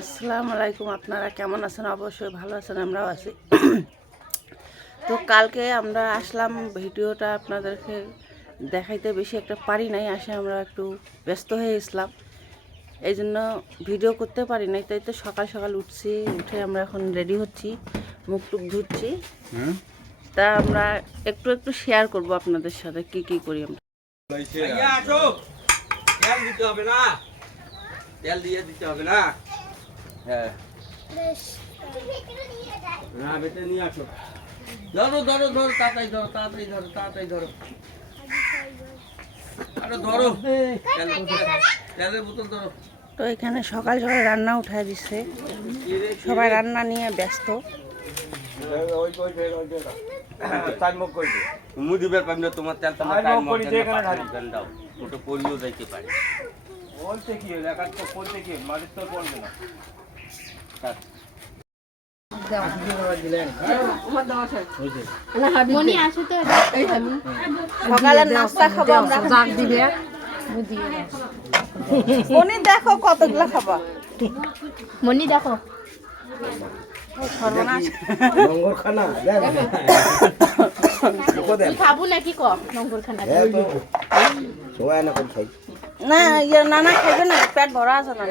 আসসালামু আলাইকুম আপনারা কেমন আছেন? অবশ্যই ভালো আছেন আমরাও আছি। তো কালকে আমরা আসলাম ভিডিওটা আপনাদেরকে দেখাইতে বেশি একটা পারি নাই আসে আমরা একটু ব্যস্ত হয়ে গেছিলাম। এই জন্য ভিডিও করতে পারি নাই তাই তো সকাল সকাল উঠছি উঠে আমরা এখন রেডি হচ্ছি মুখ টুক ধুচ্ছি। তা আমরা একটু একটু শেয়ার করব আপনাদের সাথে কি কি করি আমরা। তেল দিতে হবে না। তেল দিয়ে দিতে হবে না। হ্যাঁ। না বেটে নিয়ে আসো। ধরো ধরো ধরো তাড়াতাড়ি ধরো তাড়াতাড়ি ধরো তাড়াতাড়ি ধরো। আরে ধরো। তেলের বোতল ধরো। তো এখানে সকাল সকাল রান্না উঠায় দিছে। সবাই রান্না নিয়ে ব্যস্ত। পাবি না তোমার তেল টাইম। দাও। ওটা পরিও যাইতে পারে। বলতে কি এলাকার তো বলতে কি? মাঝে তো বলবে না। সকালের নাস্তা খাব আমরা। দিবে। মনি দেখো কতগুলো খাবা। মনি দেখো। খানা না ইয়ে নানা খাইবে না। পেট ভরা আছে না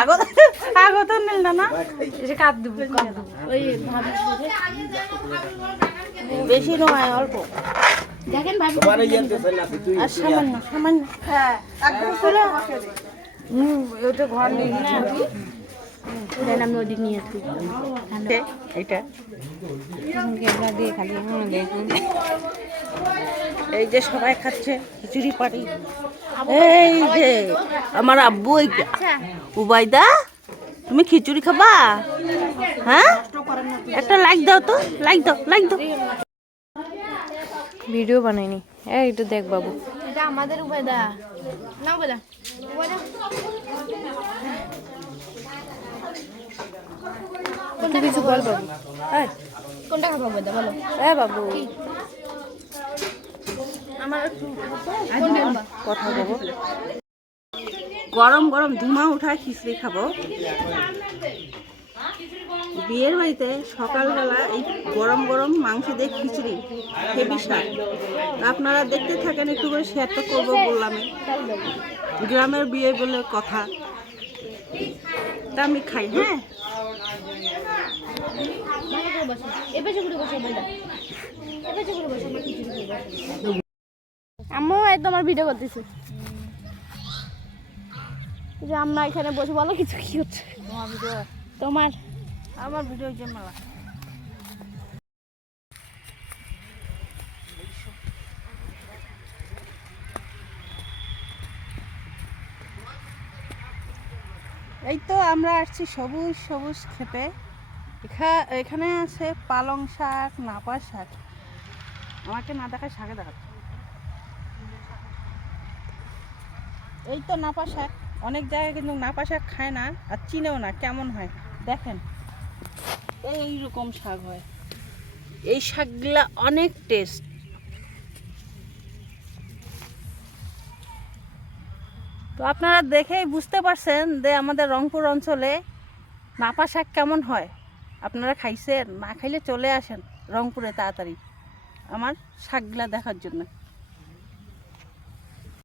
আগত আগত নিল না না? দেবো ওই বেশি নয় অল্প। দেখেন ভাবি আর সামান্য সামান্য। হ্যাঁ ওটা ঘর নিয়ে দেন আমি ওদিক নিয়ে আসবি। এইটা? দিয়ে খালি হ্যাঁ এই যে সবাই খাচ্ছে খিচুড়ি পাটি এই যে আমার আব্বু এইটা উবাইদা তুমি খিচুড়ি খাবা? হ্যাঁ? একটা লাইক দাও তো লাইক দাও লাইক দাও। ভিডিও বানাইনি। এই একটু দেখ বাবু। এটা আমাদের উপায়দা না উপায়দা তুই কিছু বল বাবু। এই, কোনটা খাব উপায়দা বলো। এই বাবু। আমার কথা বলব গরম গরম ধুমা উঠায় খিচড়ি খাব। বিয়ের বাড়িতে সকালবেলা এই গরম গরম মাংস দিয়ে খিচড়ি স্বাদ তা আপনারা দেখতে থাকেন একটু করে শেয়ার তো করব বললাম গ্রামের বিয়ে বলে কথা। তা আমি খাই হ্যাঁ? আমিও একদম আমার ভিডিও করতেছে। যে আমরা এখানে বসে বলো কিছু কি হচ্ছে? তোমার আমার ভিডিও যে এই তো আমরা আসছি সবুজ সবুজ খেতে। এখা- এখানে আছে পালং শাক, নাপা শাক। আমাকে না দেখায় শাকে দেখাচ্ছে। এই তো নাপা শাক। অনেক জায়গায় কিন্তু নাপা শাক খায় না, আর চিনেও না কেমন হয়। দেখেন এই রকম শাক হয়। এই শাকগুলা অনেক টেস্ট তো আপনারা দেখেই বুঝতে পারছেন যে আমাদের রংপুর অঞ্চলে নাপা শাক কেমন হয়। আপনারা খাইছেন, না খাইলে চলে আসেন রংপুরে তাড়াতাড়ি আমার শাকগুলা দেখার জন্য।